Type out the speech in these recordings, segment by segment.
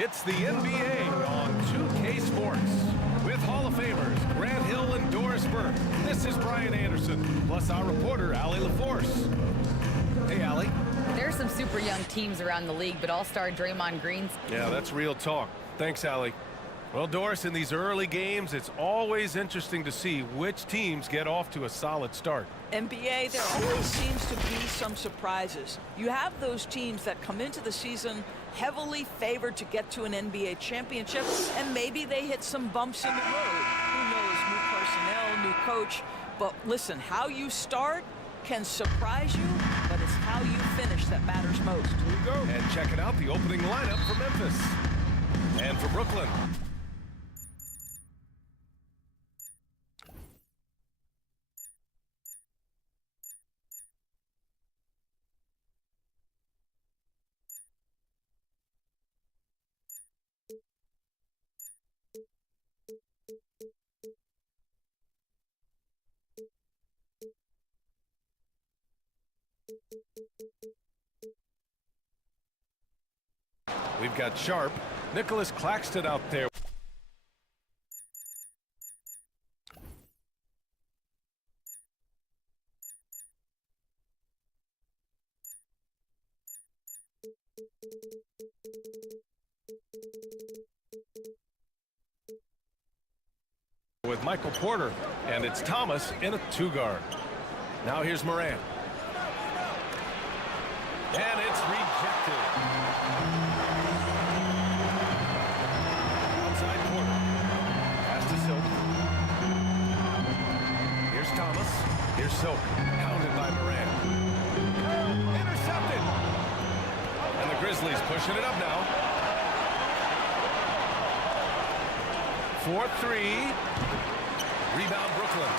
It's the NBA on 2K Sports. With Hall of Famers Grant Hill and Doris Burke, this is Brian Anderson, plus our reporter, Allie LaForce. Hey, Allie. There's some super young teams around the league, but all-star Draymond Green's... Yeah, that's real talk. Thanks, Allie. Well, Doris, in these early games, it's always interesting to see which teams get off to a solid start. NBA, there always seems to be some surprises. You have those teams that come into the season heavily favored to get to an NBA championship, and maybe they hit some bumps in the road. Who knows, new personnel, new coach. But listen, how you start can surprise you, but it's how you finish that matters most. Here we go. And checking out the opening lineup for Memphis. And for Brooklyn. We've got Sharp, Nicholas Claxton out there. With Michael Porter, and it's Thomas in a two-guard. Now here's Morant. And it's rejected. Outside corner. Pass to Silk. Here's Thomas. Here's Silk. Pounded by Morant. Intercepted. And the Grizzlies pushing it up now. 4-3. Rebound Brooklyn.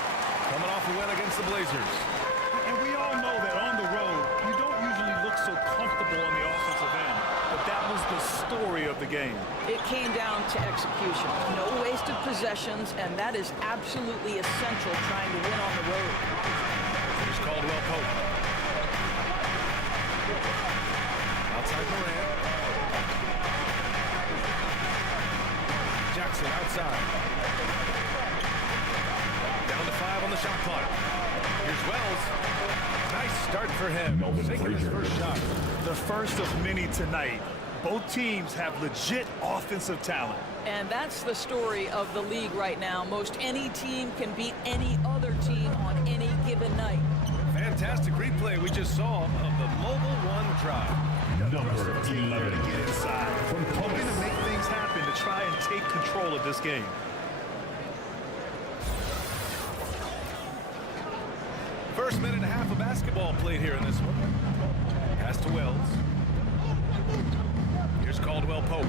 Coming off the win against the Blazers. And we all know that on the road, you don't usually look so comfortable on the offensive end. But that was the story of the game. It came down to execution. No wasted possessions, and that is absolutely essential trying to win on the road. Here's Caldwell Pope. Outside Morant. Jackson outside. Down to 5 on the shot clock. Here's Wells. Nice start for him. Taking his first shot. The first of many tonight. Both teams have legit offensive talent. And that's the story of the league right now. Most any team can beat any other team on any given night. Fantastic replay we just saw of the Mobile One drive. Number 11 to get inside. Hoping to make things happen to try and take control of this game. First minute and a half of basketball played here in this one. Pass to Wells. Here's Caldwell Pope.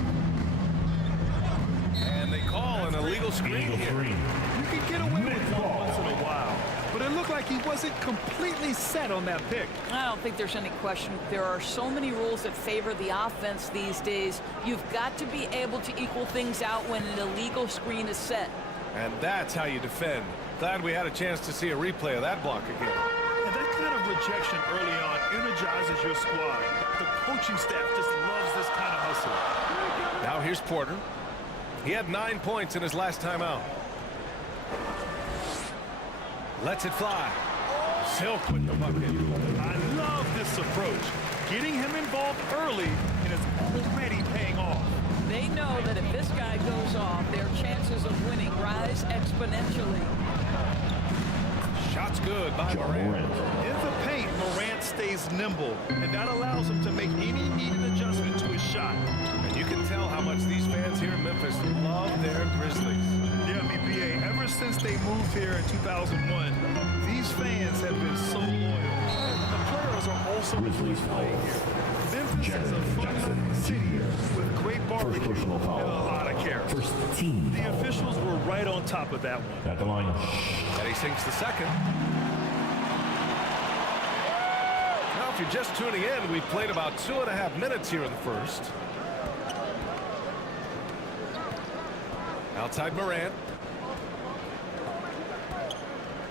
And they call an illegal screen here. You can get away with one once in a while, but it looked like he wasn't completely set on that pick. I don't think there's any question. There are so many rules that favor the offense these days. You've got to be able to equal things out when an illegal screen is set. And that's how you defend. Glad we had a chance to see a replay of that block again. And that kind of rejection early on energizes your squad. The coaching staff just loves this kind of hustle. Now here's Porter. He had 9 points in his last time out. Lets it fly. Silk with the bucket. I love this approach. Getting him involved early, and it's already paying off. They know that if this guy goes off, their chances of winning rise exponentially. Shot's good by Morant. In the paint, Morant stays nimble, and that allows him to make any needed adjustment to his shot. And you can tell how much these fans here in Memphis love their Grizzlies. Yeah, BA, ever since they moved here in 2001, these fans have been so loyal. The players are also Grizzlies playing here. Memphis is a fun city with great barbecue and a lot of character. The officials were right on top of that one. At the line. And he sinks the second. Now, if you're just tuning in, we've played about 2.5 minutes here in the first. Outside Morant.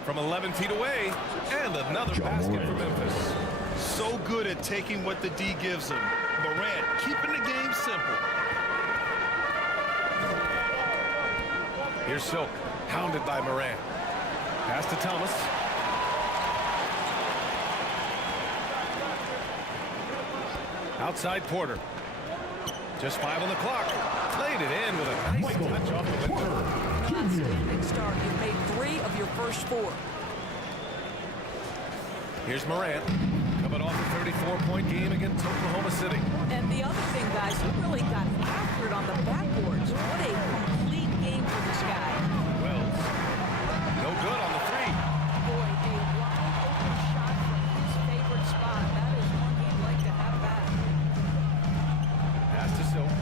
From 11 feet away. And another basket for Memphis. So good at taking what the D gives him. Morant keeping the game simple. Here's Silk, hounded by Moran. Pass to Thomas. Outside Porter. Just 5 on the clock. Played it in with a nice touch off the window. That's a big start. You've made 3 of your first 4. Here's Morant, coming off a 34-point game against Oklahoma City. And the other thing, guys, he really got after it on the backboards. What a complete game for this guy. Wells, no good on the 3. Boy, a wide open shot from his favorite spot. That is one he'd like to have back. Pass to Silk.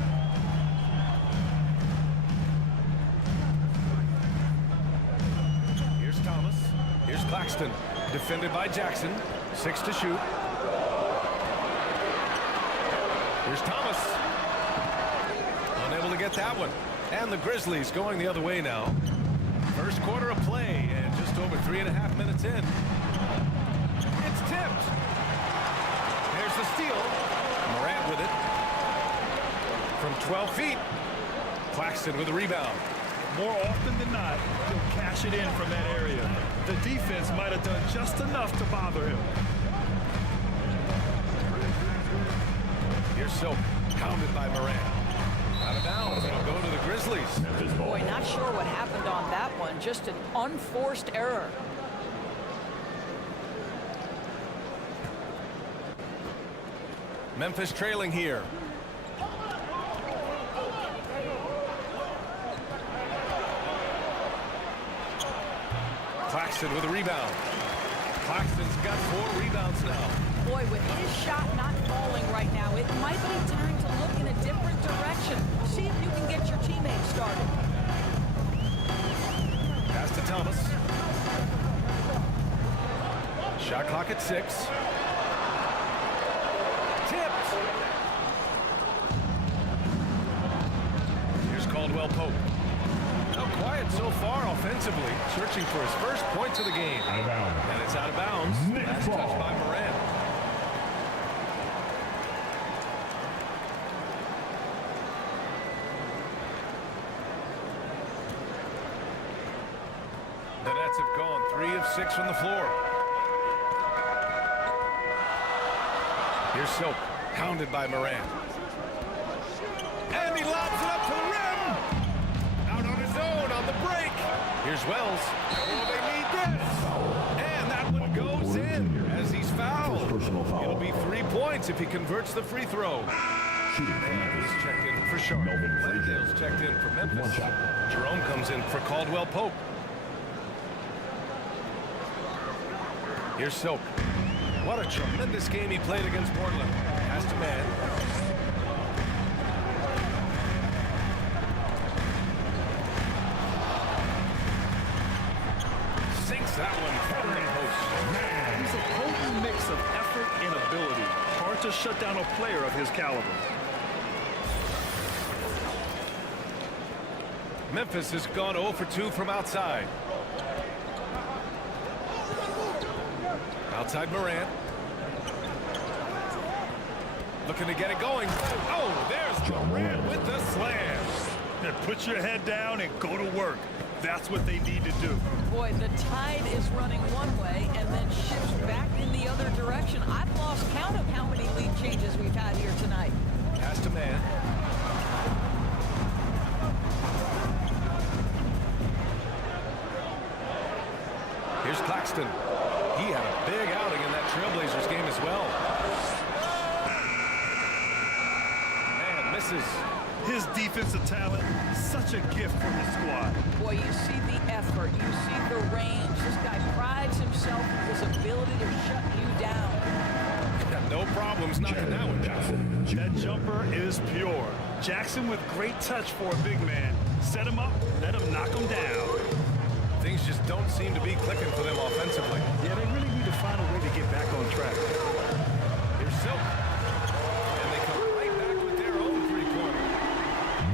Here's Thomas. Here's Claxton. Defended by Jackson. 6 to shoot. Here's Thomas. Unable to get that one. And the Grizzlies going the other way now. First quarter of play and just over 3.5 minutes in. It's tipped. There's the steal. Morant with it. From 12 feet. Claxton with a rebound. More often than not, he'll cash it in from that area. The defense might have done just enough to bother him. Here's Silk, hounded by Morant. Out of bounds, it'll go to the Grizzlies. Boy, not sure what happened on that one. Just an unforced error. Memphis trailing here. Claxton with a rebound. Claxton's got 4 rebounds now. Boy, with his shot not falling right now, it might be time to look in a different direction. See if you can get your teammates started. Pass to Thomas. Shot clock at 6. Tipped. Here's Caldwell Pope. Now quiet so far offensively, searching for his first points of the game. And it's out of bounds. Last touch by Morant. The Nets have gone 3 of 6 from the floor. Here's Silk, hounded by Morant. And he lobs it up to the rim. Out on his own on the break. Here's Wells. Oh, they need this. And that one goes in as he's fouled. It'll be 3 points if he converts the free throw. He's checked in for Sharp. Landale's checked in for Memphis. Jerome comes in for Caldwell Pope. Here's Silk. What a tremendous game he played against Portland. Pass to man. Sinks that one from the post. He's a potent mix of effort and ability. Hard to shut down a player of his caliber. Memphis has gone 0 for 2 from outside. Outside Morant. Looking to get it going. Oh, there's Morant with the slam. And put your head down and go to work. That's what they need to do. Boy, the tide is running one way and then shifts back in the other direction. I've lost count of how many lead changes we've had here tonight. Pass to man. Here's Claxton. He had a big outing in that Trailblazers game as well. Man, misses. His defensive talent, such a gift for the squad. Boy, you see the effort, you see the range. This guy prides himself in his ability to shut you down. No problems knocking that one down. That jumper is pure. Jackson with great touch for a big man. Set him up, let him knock him down. Things just don't seem to be clicking for them offensively. Yeah, they really need to find a way to get back on track. Here's Silk. And they come right back with their own three-pointer.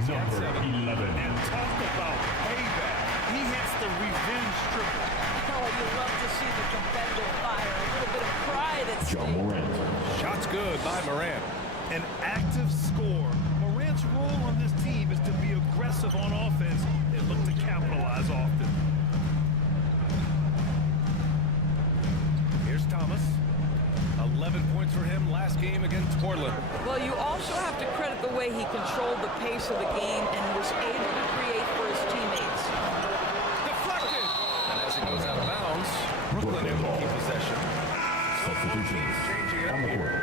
Number 11. And talk about payback. He hits the revenge triple. Oh, you love to see the competitive fire. A little bit of pride at stake. Morant. Shots good by Morant. An active score. Morant Morant's role on this team is to be aggressive on offense and look to capitalize often. Here's Thomas. 11 points for him last game against Portland. Well, you also have to credit the way he controlled the pace of the game and was able to create for his teammates. Deflected! And as it goes out of bounds, Brooklyn able to keep possession. Substitutions Changing it on up the here. court.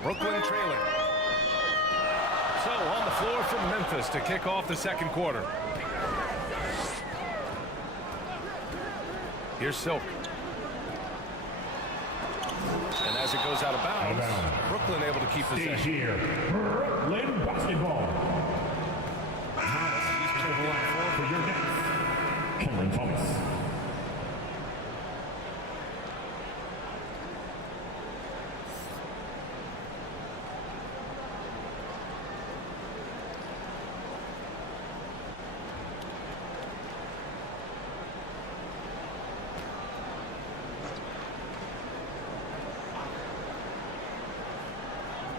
Brooklyn trailing. So on the floor from Memphis to kick off the second quarter. Here's Silk. And as it goes out of bounds, Brooklyn able to keep Stay possession. here. Brooklyn basketball. Thomas, he's checking in For your next, Cameron Thomas.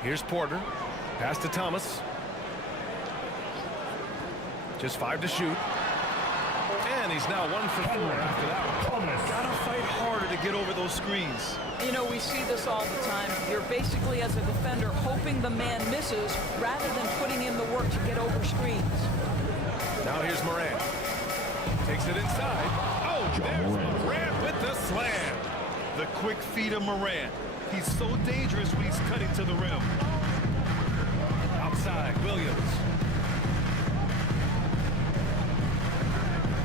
Here's Porter. Pass to Thomas. Just 5 to shoot. And he's now 1 for 4 after that one. Gotta fight harder to get over those screens. You know, we see this all the time. You're basically, as a defender, hoping the man misses rather than putting in the work to get over screens. Now here's Morant. Takes it inside. Oh, there's Morant with the slam. The quick feed of Morant. He's so dangerous when he's cutting to the rim. Outside, Williams.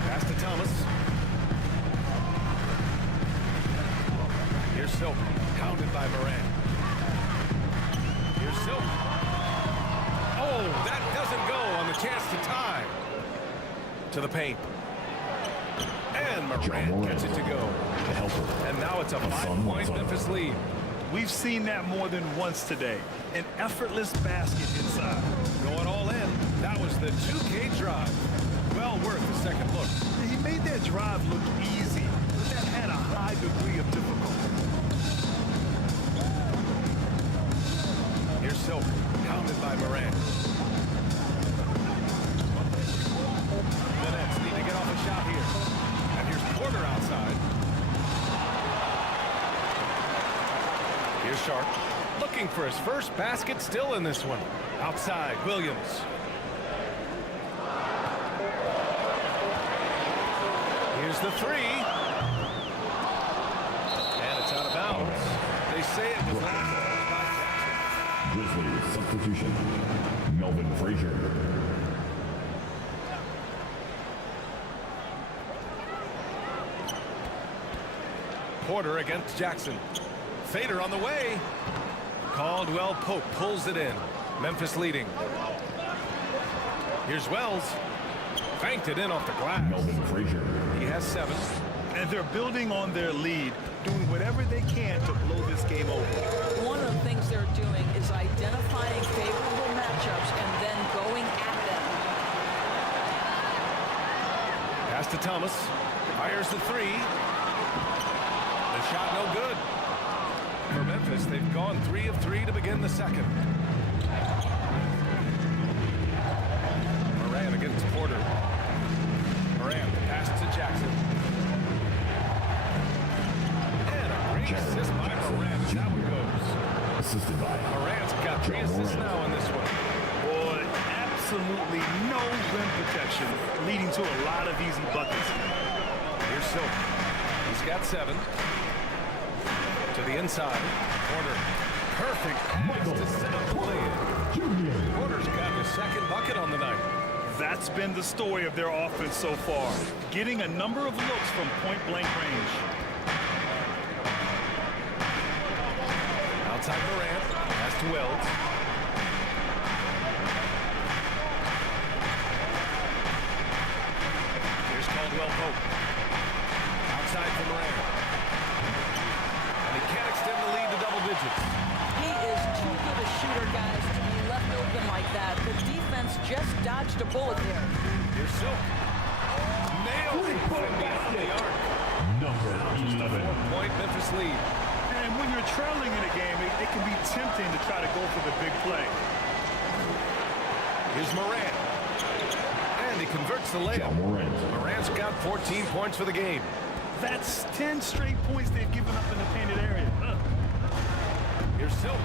Pass to Thomas. Here's Silk, counted by Morant. Here's Silk. Oh, that doesn't go on the chance to tie. To the paint. And Morant gets it to go. And now it's a 5-point Memphis lead. We've seen that more than once today. An effortless basket inside. Going all in. That was the 2K drive. Well worth the second look. He made that drive look easy, but that had a high degree of difficulty. Here's Silk, counted by Morant. The Nets need to get off a shot here. And here's Porter outside. Here's Sharp, looking for his first basket, still in this one. Outside, Williams. Here's the 3. And it's out of bounds. They say it was last by Jackson. Grizzlies substitution. Melvin Frazier. Porter against Jackson. Fader on the way. Caldwell Pope pulls it in. Memphis leading. Here's Wells. Banked it in off the glass. Melvin Frazier. He has 7. And they're building on their lead, doing whatever they can to blow this game over. One of the things they're doing is identifying favorable matchups and then going at them. Pass to Thomas. Fires the 3. The shot no good. For Memphis, they've gone 3 of 3 to begin the second. Morant against Porter. Morant pass to Jackson. And a great assist by Morant. That one goes. Assisted by Morant's got 3 assists now in this one. Boy, absolutely no rim protection, leading to a lot of easy buckets. Here's Silk. He's got 7. To the inside. Porter. Perfect pass to set up the lay-in. Porter's got his second bucket on the night. That's been the story of their offense so far, getting a number of looks from point-blank range. Outside Morant. Pass to Wells. Here's Caldwell Pope. Outside for Morant. dodged a bullet there. Here's Silk. Nailed it from beyond the arc. Number Just a 11. 4-point Memphis lead. And when you're trailing in a game, it can be tempting to try to go for the big play. Here's Morant. And he converts the layup. John Morant. Morant's got 14 points for the game. That's 10 straight points they've given up in the painted area. Here's Silk.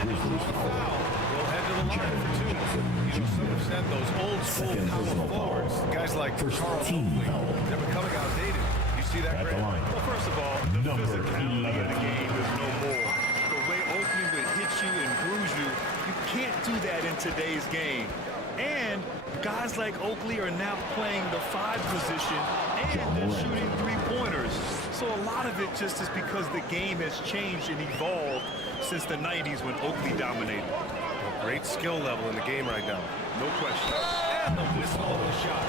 And he's on a foul. He'll head to the line for two. You know, some have said those old school Second power personal forwards, foul. guys like First Charles team Oakley, foul. they're becoming outdated. You see that, At the Grant? line. Well, first of all, the Number physicality 11. in the game is no more. The way Oakley would hit you and bruise you, you can't do that in today's game. And guys like Oakley are now playing the 5 position and they're shooting 3-pointers. So a lot of it just is because the game has changed and evolved since the 90s when Oakley dominated. A great skill level in the game right now. No question. And the whistle on the shot.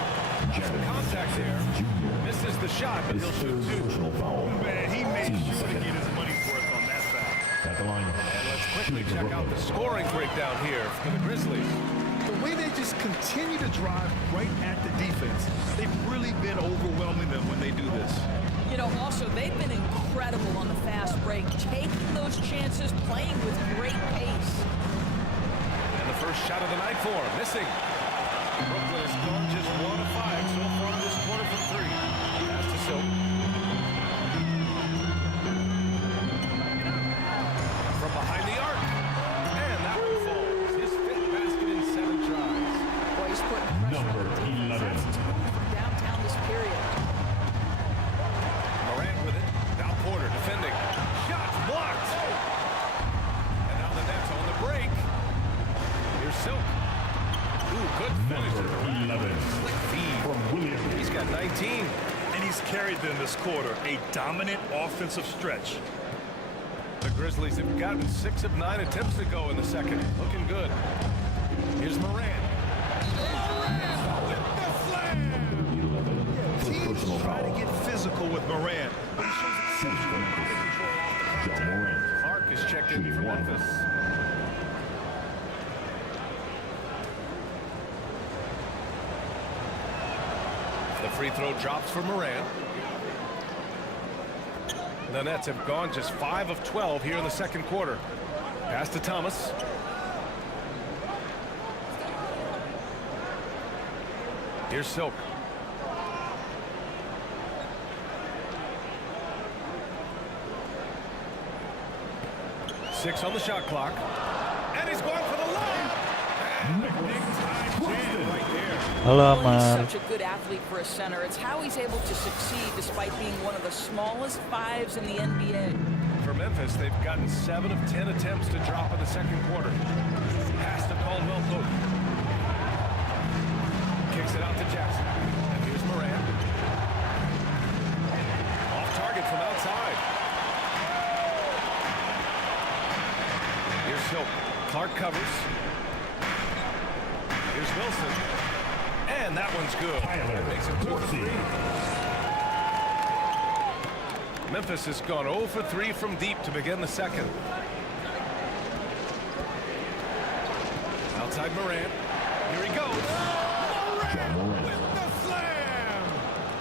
Some contact there. Misses the shot, but His he'll third shoot two. personal foul. Man, he made Team sure to second. get his money's worth on that foul. At the line. And let's quickly check out the scoring breakdown here for the Grizzlies. The way they just continue to drive right at the defense, they've really been overwhelming them when they do this. You know, also, they've been incredible on the fast break, taking those chances, playing with great pace. And the first shot of the night for him, missing. Brooklyn has gone just 1 of 5 so far this quarter from 3. Pass to Silk. From behind the arc. And that one falls. His 5th basket in 7 tries. Boy, he's putting pressure Number on the team. 11. That's 2 from downtown this period. Morant with it. Now Porter defending. Shots blocked. And now the Nets on the break. Here's Silk. Ooh, good finisher. Number 11. Slick feed. From Williams. He's got 19. And he's carried them this quarter, a dominant offensive stretch. The Grizzlies have gotten 6 of 9 attempts to go in the second. Looking good. Here's Morant. Morant with the slam. 11. First Teams personal try foul. to get physical with Morant, but he shows exceptional body control off the John contact. Morant. Clark is checked in Shooting for one. Memphis. The free throw drops for Morant. The Nets have gone just 5 of 12 here in the second quarter. Pass to Thomas. Here's Silk. Six on the shot clock. And he's going for the layup. And a big time jam right there. Halo Well, he's Amar. such a good athlete for a center. It's how he's able to succeed despite being one of the smallest 5s in the NBA. For Memphis, they've gotten 7 of 10 attempts to drop in the second quarter. Pass to Caldwell Pope. Kicks it out to Jackson. And here's Morant. Off target from outside. Here's Silk. Clark covers. Here's Wilson. And that one's good. That makes it 2 for 3. Memphis has gone 0 for 3 from deep to begin the second. Outside Morant. Here he goes. Morant with the slam.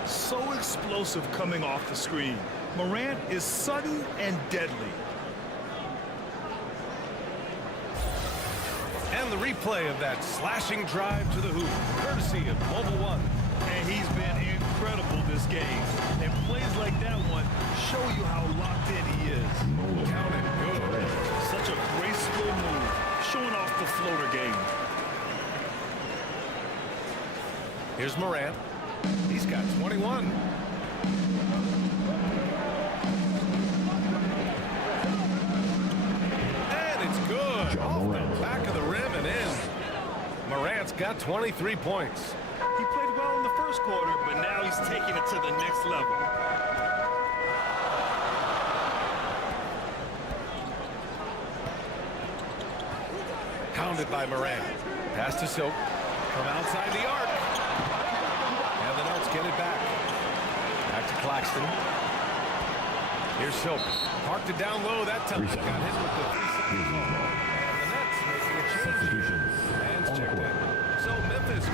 So explosive coming off the screen. Morant is sudden and deadly. And the replay of that slashing drive to the hoop, courtesy of Mobile One. And he's been incredible this game. And plays like that one show you how locked in he is. Count it good. Such a graceful move, showing off the floater game. Here's Morant. He's got 21. And it's good. Off the back of the rim and in. Morant's got 23 points. He played well in the first quarter, but now he's taking it to the next level. Pounded by Morant. Pass to Silk from outside the arc. And the Nets get it back. Back to Claxton. Here's Silk. Parked it down low that time. Got hit with the 3 seconds. And the Nets making a change. Substitutions. Fans checked in. So Memphis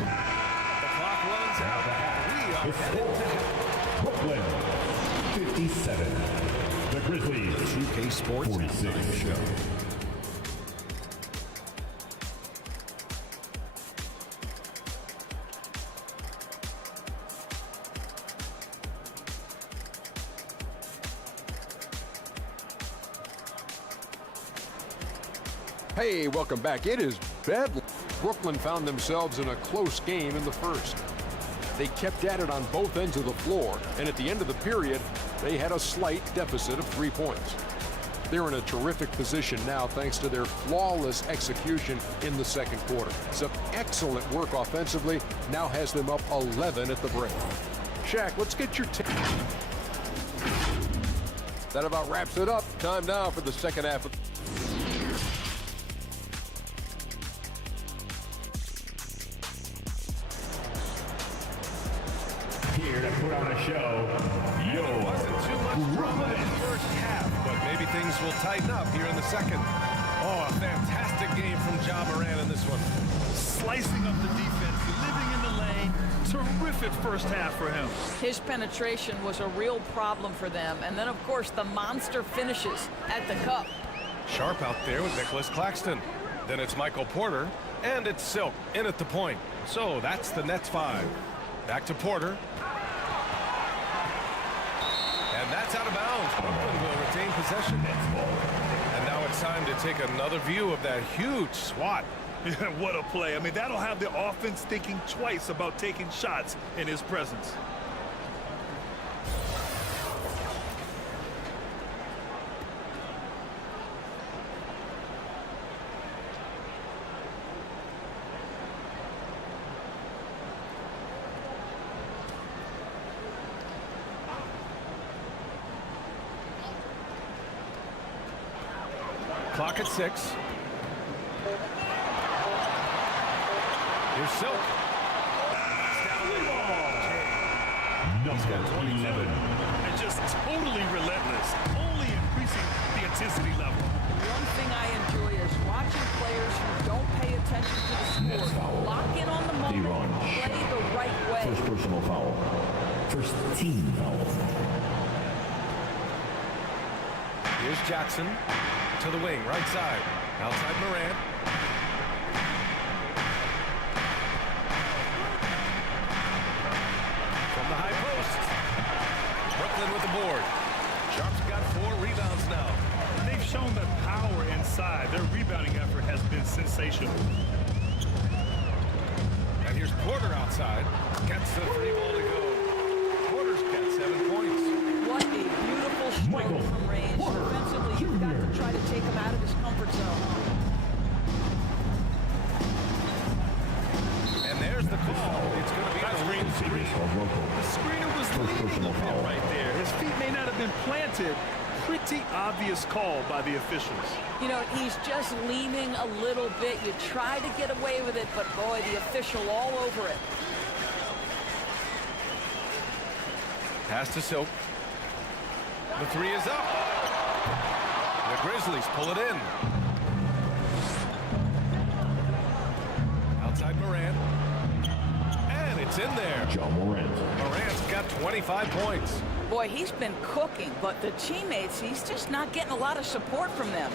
UK Sports 46. Show. Hey, welcome back. It is bedlam. Brooklyn found themselves in a close game in the first. They kept at it on both ends of the floor, and at the end of the period, they had a slight deficit of 3 points. They're in a terrific position now thanks to their flawless execution in the second quarter. Some excellent work offensively now has them up 11 at the break. Shaq, let's get your take. That about wraps it up. Time now for the second half of Here to put on a show, There wasn't too much drama in the first half, but maybe things will tighten up here in the second. Oh, a fantastic game from Ja Morant in this one. Slicing up the defense, living in the lane. Terrific first half for him. His penetration was a real problem for them. And then, of course, the monster finishes at the cup. Sharp out there with Nicholas Claxton. Then it's Michael Porter, and it's Silk in at the point. So that's the Nets 5. Back to Porter. And that's out of bounds. Brooklyn will retain possession. And now it's time to take another view of that huge swat. Yeah, what a play. I mean, that'll have the offense thinking twice about taking shots in his presence. Clock at 6. Here's Silk. number 11. And just totally relentless, only increasing the intensity level. One thing I enjoy is watching players who don't pay attention to the score. Lock in on the moment, play the right way. First personal foul. First team foul. Here's Jackson to the wing, right side. Outside Morant. From the high post. Brooklyn with the board. Sharp's got 4 rebounds now. They've shown the power inside. Their rebounding effort has been sensational. And here's Porter outside. Gets the 3 ball to go. Porter's got 7 points. What a beautiful stroke from range. Defensively, you've got to try to take him out of his comfort zone. And there's the call. It's going to be a green screen. The screener was leaning a bit right there. His feet may not have been planted. Pretty obvious call by the officials. You know, he's just leaning a little bit. You try to get away with it, but boy, the official all over it. Pass to Silk. The 3 is up. The Grizzlies pull it in. Outside Morant. And it's in there. John Morant. Morant's got 25 points. Boy, he's been cooking, but the teammates, he's just not getting a lot of support from them.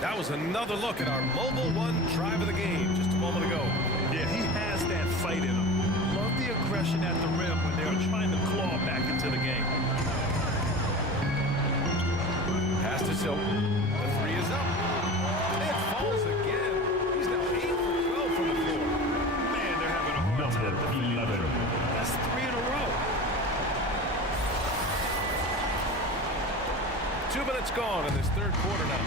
That was another look at our Mobile One drive of the game just a moment ago. Yeah, he has that fight in him. Love the aggression at the rim when they are trying to claw back into the game. Pass to Silk. The 3 is up. It falls again. He's now 8 for 12 from the floor. Man, they're having a hard time Number defending 11. the triple. That's 3 in a row. 2 minutes gone in this third quarter now.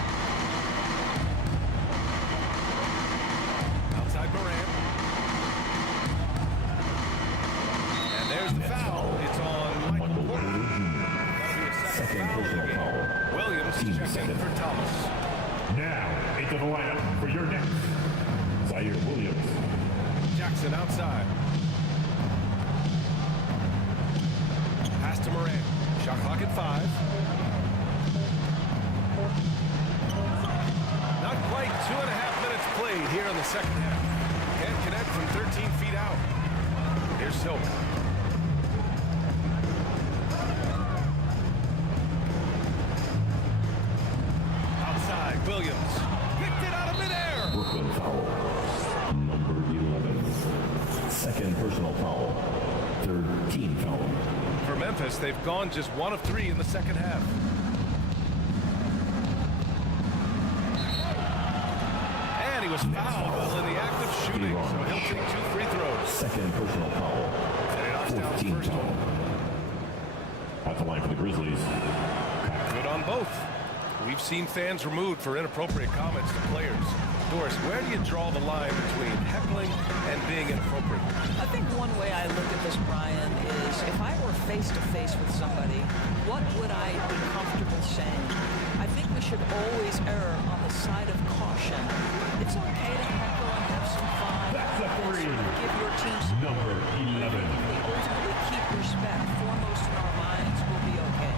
Outside Morant. And there's the foul. It's on Michael Porter. That'll be a second foul of the game. Williams checking for Thomas. Now into the lineup for your next. Zaire Williams. Jackson outside. Pass to Morant. Shot clock at 5. Not quite 2.5 minutes played here in the second half. Can't connect from 13 feet out. Here's Silk. Second personal foul. Third team foul. For Memphis, they've gone just 1 of 3 in the second half. And he was fouled while in the act of shooting, so he'll take 2 free throws. Second personal foul. And he knocks down Fourth the team first foul. one. At the line for the Grizzlies. Good on both. We've seen fans removed for inappropriate comments to players. Doris, where do you draw the line between heckling and being inappropriate? I think one way I look at this, Brian, is if I were face-to-face with somebody, what would I be comfortable saying? I think we should always err on the side of caution. It's okay to heckle and have some fun. That's a three. Give your team support. Number 11. If we ultimately keep respect foremost in our minds, we'll be okay.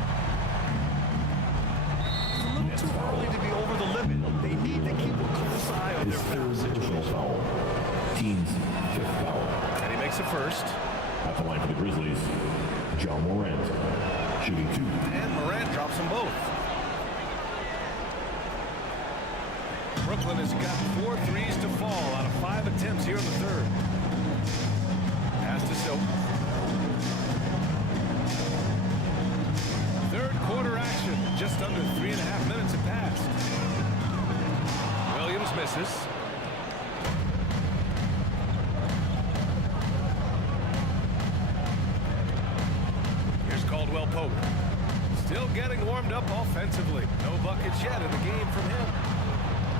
It's a little too early to be over the limit. They need to keep a close eye on His their third foul personal situation. foul. Team's fifth foul. And he makes a first. At the line for the Grizzlies. John Morant. Shooting 2. And Morant drops them both. Brooklyn has got 4 threes to fall out of 5 attempts here in the third. Pass to Silk. Third quarter action. Just under 3.5 minutes have passed. Williams misses. Here's Caldwell Pope. Still getting warmed up offensively. No buckets yet in the game from him.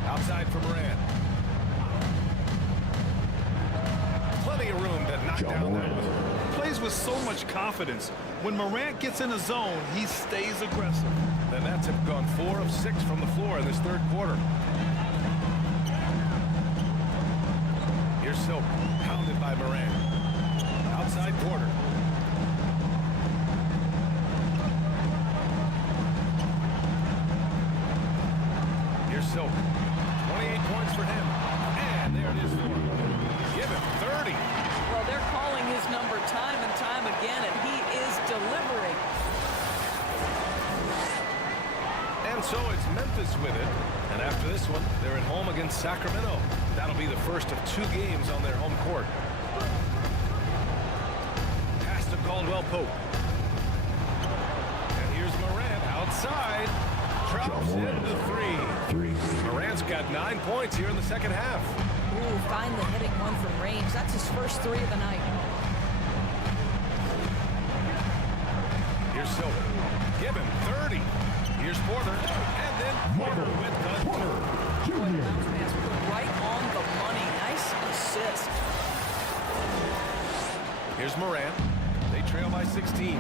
Outside for Morant. Plenty of room to knock John down that Morant. one. Plays with so much confidence. When Morant gets in a zone, he stays aggressive. The Nets have gone 4 of 6 from the floor in this third quarter. Here's Silk, pounded by Morant. Outside Porter. Here's Silk. 28 points for him. And there it is for him. Give him 30. Well, they're calling his number time and time again, and he is delivering. And so it's Memphis with it. And after this one, they're at home against Sacramento. That'll be the first of 2 games on their home court. Pass to Caldwell Pope. And here's Morant outside. Drops in the 3. Morant's got 9 points here in the second half. Ooh, finally hitting one from range. That's his first 3 of the night. Here's Silver. Give him 30. Here's Porter. And then Porter with the Boy, the bounce pass put right on the money. Nice assist. Here's Morant. They trail by 16.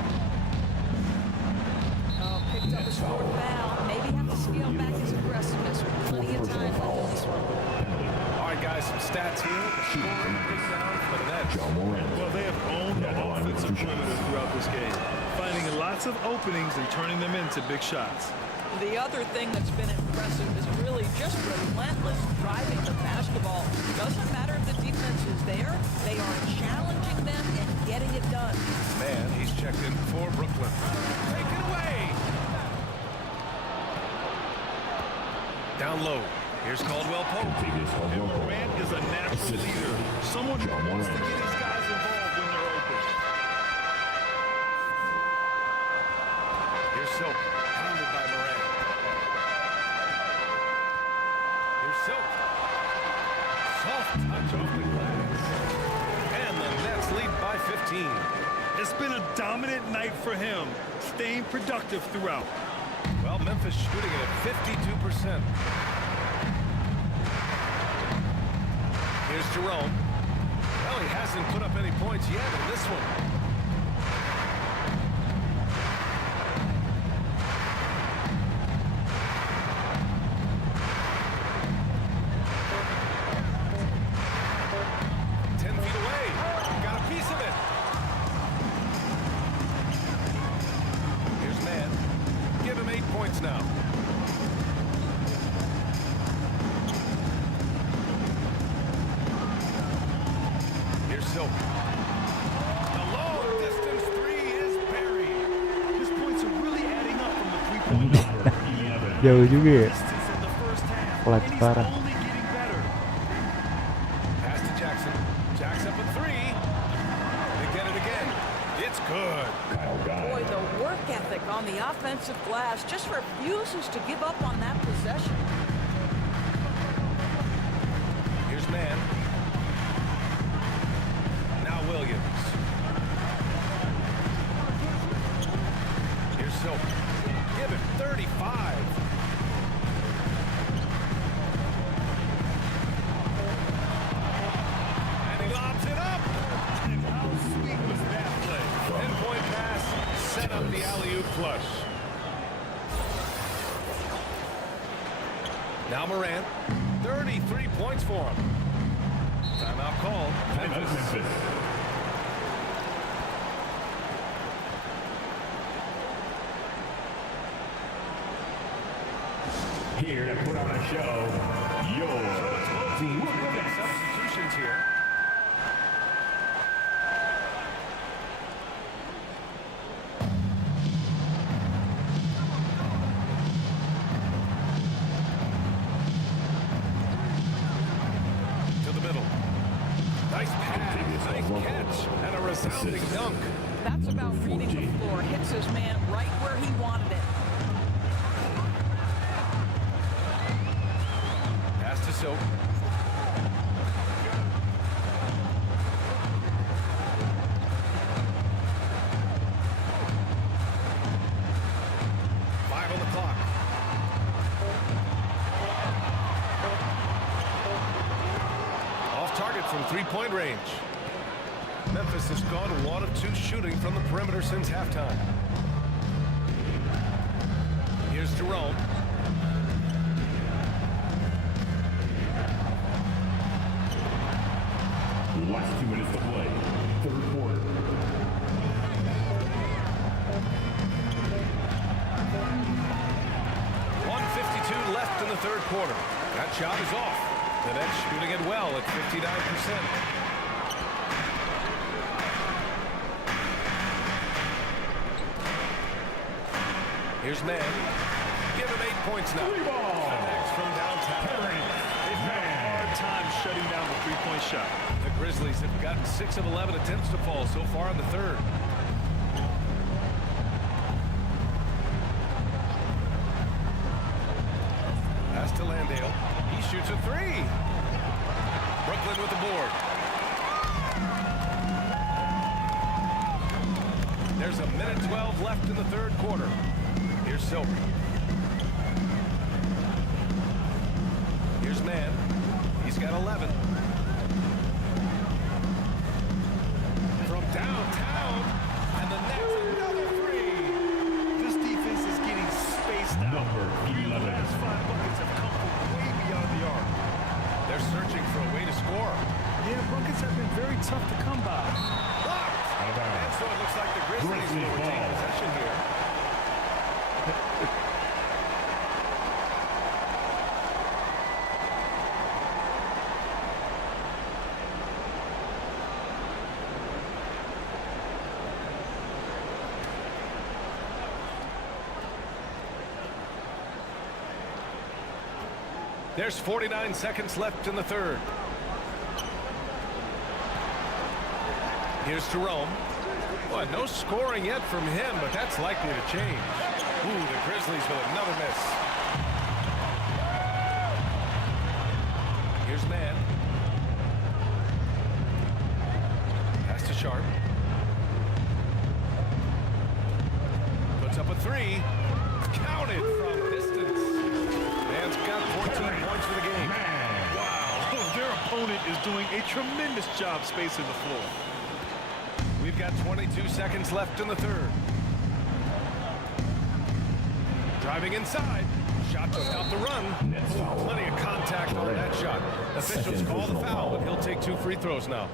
Oh, picked up his 4th foul. Maybe have to scale back his aggressiveness with plenty of time left in this one. All right, guys, some stats here. The scoring breakdown for the Nets. John Morant. Well, they have owned the offensive perimeter throughout this game, finding lots of openings and turning them into big shots. The other thing that's been impressive is really just relentless driving the basketball. Doesn't matter if the defense is there, they are challenging them and getting it done. Man, he's checked in for Brooklyn. Take it away. Down low. Here's Caldwell Pope. And Morant is a natural leader, someone who wants to get his guys involved when they're open. Here's Silk. Pounded by Morant. Here's Silk. Soft touch off the glass. And the Nets lead by 15. It's been a dominant night for him, staying productive throughout. Well, Memphis shooting it at 52%. Here's Jerome. Well, he hasn't put up any points yet in this one. Now. Here's Silk. The long distance 3 is buried. His points are really adding up from the three-point line. Jauh juga ya. Distance in the first half, Clutch and he's parah. only getting better. Pass to Jackson. Jackson up a 3. It's good. Kyle Guy. Boy, the work ethic on the offensive glass just refuses to give up on that possession. Here's man. Now Williams. Here's Silver. Give him 35. And he lobs it up. And how sweet was that play? 10-point pass. Set up the alley-oop flush. Now Morant. 33 points for him. Timeout called. Memphis. Here to put on a show, your team. Substitutions here. To the middle. Nice pass, nice catch, and a resounding dunk. That's about reading the floor. Hits his man right where he wanted it. Pass to Silk. Five on the clock. Off target from three-point range. Memphis has gone 1 of 2 shooting from the perimeter since halftime. Here's Jerome. Last 2 minutes to play. Third quarter. .152 left in the third quarter. That shot is off. The Nets shooting it well at 59%. Here's man. Give him 8 points now. Connects from downtown. They've had a hard time shutting down the three-point shot. The Grizzlies have gotten 6 of 11 attempts to fall so far in the third. Pass to Landale. He shoots a 3. Brooklyn with the board. There's a minute 12 left in the third quarter. Here's Silver. Here's man. He's got 11. From downtown. And the Nets another 3. This defense is getting spaced out. Number 11. The last 5 buckets have come from way beyond the arc. They're searching for a way to score. Yeah, buckets have been very tough to come by. Blocked. And so it looks like the Grizzlies will retain possession here. There's 49 seconds left in the third. Here's Jerome. Well, no scoring yet from him, but that's likely to change. Ooh, the Grizzlies with another miss. Here's man. Pass to Sharp. Puts up a 3. Counted from distance. Man's got 14 points for the game. Wow, their opponent is doing a tremendous job spacing the floor. We've got 22 seconds left in the third. Driving inside. Shot to stop the run. Plenty of contact on that shot. Officials call the foul, and he'll take 2 free throws now.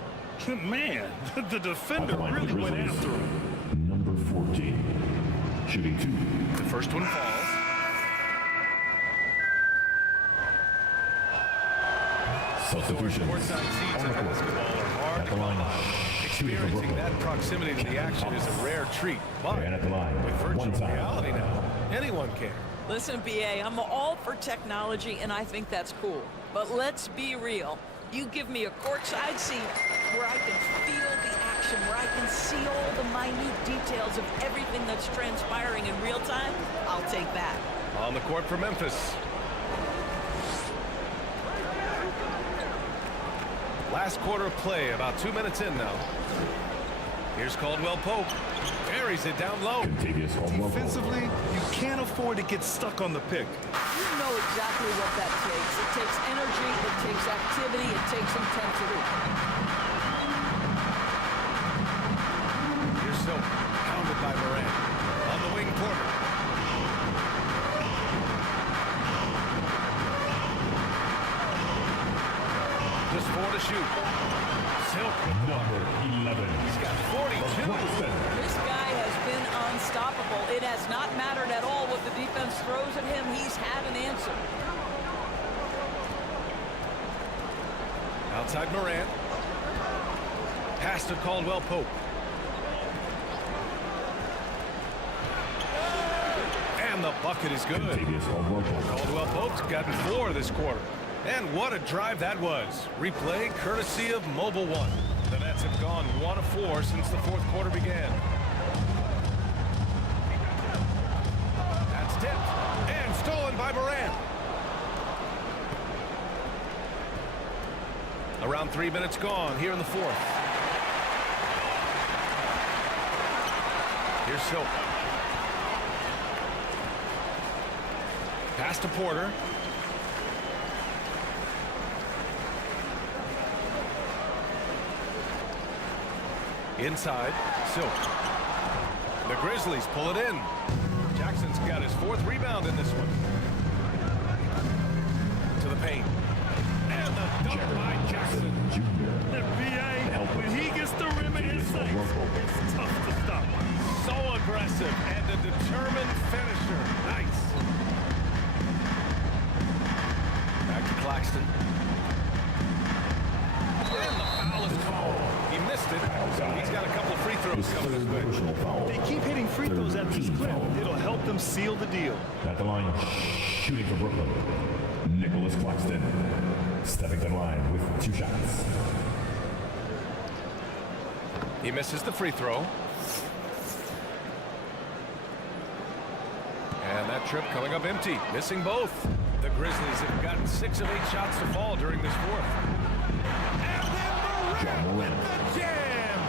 Man, the defender really went after him. Number 14. Shooting 2. The first one falls. Substitution. Courtside seats in basketball are hard At to the come line. by. Shooting for Experiencing Brooklyn. that proximity to the action is a rare treat. But And at the line. with virtual One time. reality now, anyone can. Listen, BA, I'm all for technology, and I think that's cool. But let's be real. You give me a courtside seat where I can feel the action, where I can see all the minute details of everything that's transpiring in real time, I'll take that. On the court for Memphis. Last quarter of play, about 2 minutes in now. Here's Caldwell Pope. Buries it down low. Defensively, you can't afford to get stuck on the pick. You know exactly what that takes. It takes energy, it takes activity, it takes intensity. Here's Silk, pounded by Morant. On the wing, Porter. Just 4 to shoot. Silk with the Number 11. He's got 42. This guy has been unstoppable. It has not mattered at all what the defense throws at him. He's had an answer. Outside Morant. Pass to Caldwell Pope. And the bucket is good. Caldwell Pope's gotten 4 this quarter. And what a drive that was. Replay courtesy of Mobile One. The Nets have gone 1 of 4 since the fourth quarter began. That's tipped and stolen by Morant. Around 3 minutes gone here in the fourth. Here's Silk. Pass to Porter. Inside, Silk. The Grizzlies pull it in. Jackson's got his 4th rebound in this one. To the paint. And the dunk by Jackson. The VA, when he gets the rim in his sights, it's tough to stop. So aggressive and a determined finisher. Nice. Back to Claxton. And the foul is called. He missed it. He's got a couple of free throws coming his way. They keep hitting free throws at this clip. It'll help them seal the deal. At the line, shooting for Brooklyn. Nicholas Claxton. Stepping to the line with 2 shots. He misses the free throw. And that trip coming up empty. Missing both. The Grizzlies have gotten 6 of 8 shots to fall during this fourth. The jam!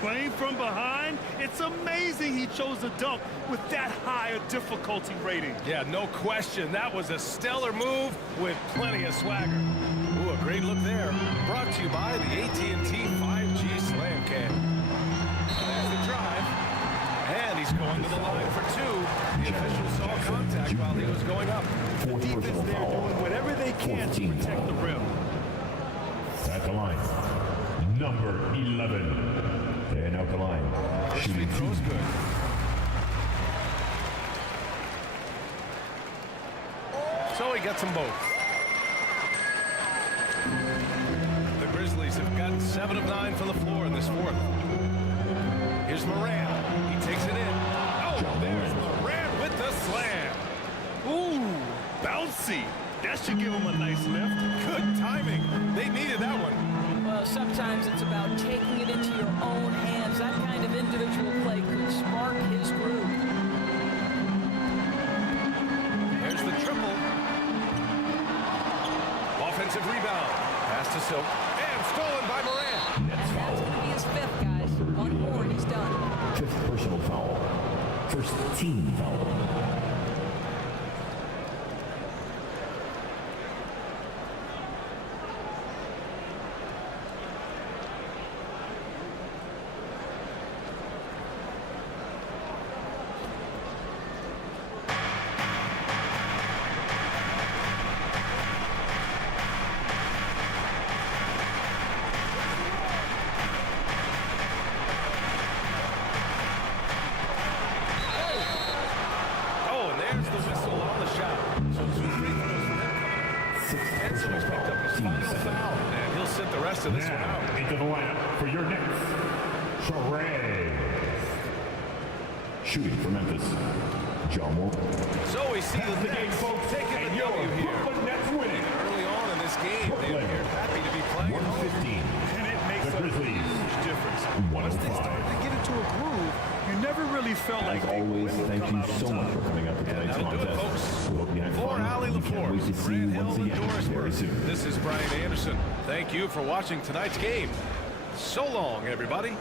Playing from behind, it's amazing he chose a dunk with that high a difficulty rating. Yeah, no question. That was a stellar move with plenty of swagger. Ooh, a great look there. Brought to you by the AT&T 5G Slam Cam. There's the drive. And he's going to the line for 2. The official saw contact while he was going up. The defense there doing whatever they can to protect the rim. At the line, number 11. And out the line, First free throw's good. So he gets them both. The Grizzlies have gotten 7 of 9 from the floor in this fourth. Here's Morant. He takes it in. Oh, there's Morant with the slam. Ooh, bouncy. That should give him a nice lift. Good timing. They needed that one. Well, sometimes it's about taking it into your own hands. That kind of individual play could spark his groove. There's the triple. Offensive rebound. Pass to Silk. And stolen by Morant. And that's going to be his 5th, guys. 1 more and he's done. 5th personal foul. First team foul. To this one out. Into the lineup for your next Trey. Shooting for Memphis, John Wall. So we see the game, folks, taking the W here. Brooklyn Nets winning. Early on in this game, they appeared happy to be playing. 115. And it makes The a Grizzlies. huge difference. Once things 105. felt like As they always, wouldn't thank come you out on so much top. for coming out to tonight's that'll do it, contest. folks. We hope you had For fun. Ali We can't wait to see you once again very soon. This is Brian Anderson. Thank you for watching tonight's game. So long, everybody.